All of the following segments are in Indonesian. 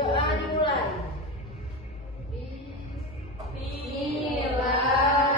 Doa dimulai. Bismillahirrahmanirrahim.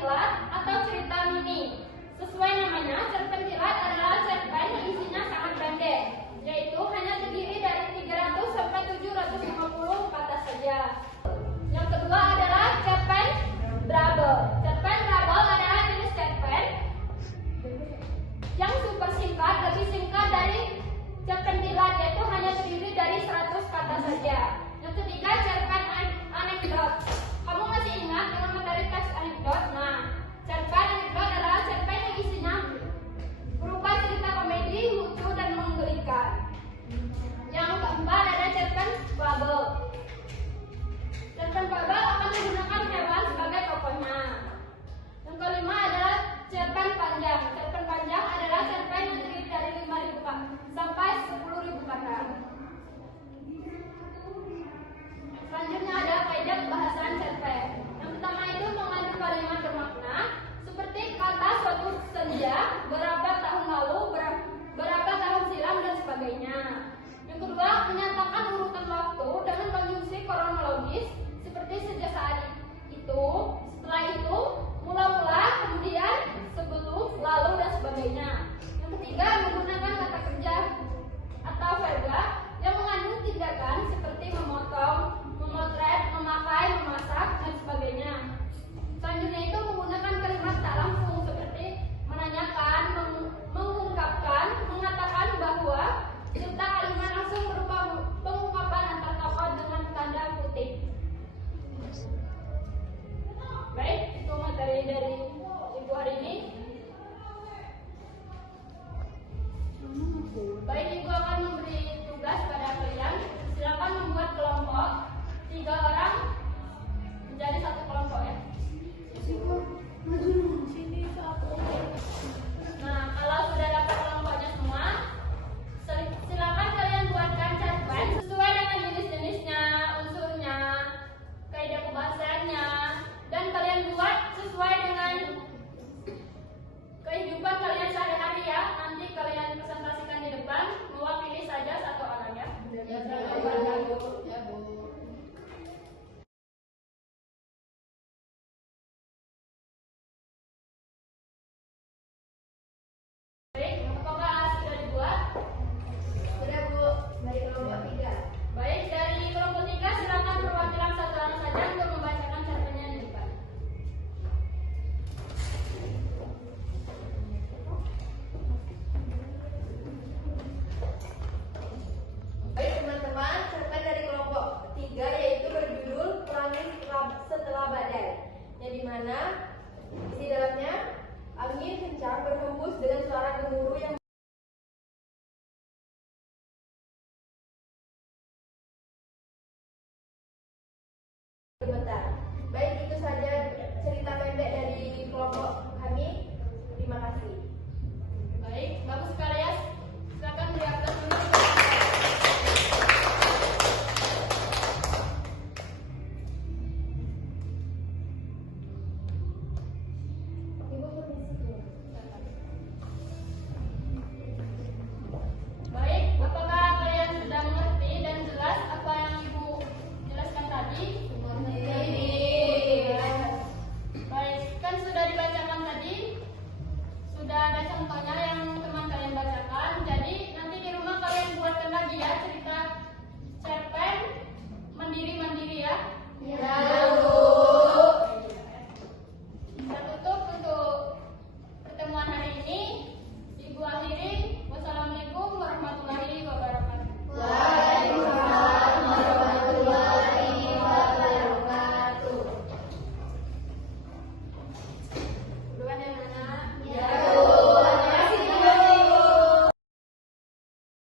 kilat atau cerita mini. Sesuai namanya, cerpen kilat adalah cerpen yang isinya sangat pendek, yaitu hanya terdiri dari 300 sampai 750 kata saja. Yang kedua adalah cerpen drabble. Cerpen drabble adalah jenis cerpen yang super singkat, lebih singkat dari cerpen kilat, yaitu hanya terdiri dari 100 kata saja. Yang ketiga, cerpen anekdot. Kamu masih ingat dengan materi teks anekdot? Nah, cerpen anekdot adalah cerpen yang isinya berupa cerita komedi, lucu, dan menggelikan. Yang keempat ada cerpen fabel. Cerpen fabel akan menggunakan hewan sebagai tokohnya. Yang kelima adalah cerpen panjang. Cerpen panjang adalah cerpen yang terdiri dari 5.000 sampai 10.000 kata. Selanjutnya ada kaidah pembahasan cerpen. Yang pertama itu mengandung kalimat bermakna seperti kata suatu senja, berapa tahun lalu, berapa tahun silam, dan sebagainya. Yang kedua, menyatakan urutan waktu dengan konjungsi kronologis seperti sejak saat itu, setelah itu, mula-mula, kemudian, sebelum, lalu, dan sebagainya. Yang ketiga, menggunakan kata kerja atau verba yang mengandung tindakan seperti memotong, memotret, memakai, memasak, dan sebagainya. Selanjutnya itu menggunakan kalimat tak langsung seperti menanyakan, mengungkapkan, mengatakan bahwa, serta kalimat langsung berupa pengungkapan antar tokoh dengan tanda kutip. Baik, itu materi dari ibu hari ini. Baik, ibu akan memberi tugas pada kalian. Silakan membuat kelompok 3 orang menjadi satu kelompok ya. Nah, kalau sudah dapat kelompoknya semua, silakan kalian buatkan cerpen sesuai dengan jenis-jenisnya, unsurnya, kaidah pembahasannya, dan kalian buat sesuai dengan kehidupan kalian sehari-hari ya. Nanti kalian presentasikan di depan, mewakili saja satu orang ya. Ya, Bu. Baik, apakah sudah dibuat? Sudah, Bu. Dari kelompok 3. Baik, dari kelompok 3 silakan perwakilan satu orang saja untuk membacakan cerpennya di depan. Baik teman-teman, cerpen dari kelompok 3 yaitu berjudul Pelangi Setelah Badai, yang dimana di dalamnya angin kencang berhembus dengan suara gemuruh yang gemetar. Baik, itu saja cerita pendek dari kelompok kami. Terima kasih. Baik, bagus sekali ya. Silakan beri aplaus dulu. Baik, apakah kalian sudah mengerti dan jelas apa yang Ibu jelaskan tadi? Baik, kan sudah dibacakan tadi, sudah ada contohnya yang teman kalian bacakan. Jadi nanti di rumah kalian buatkan lagi ya cerita cerpen mandiri-mandiri ya.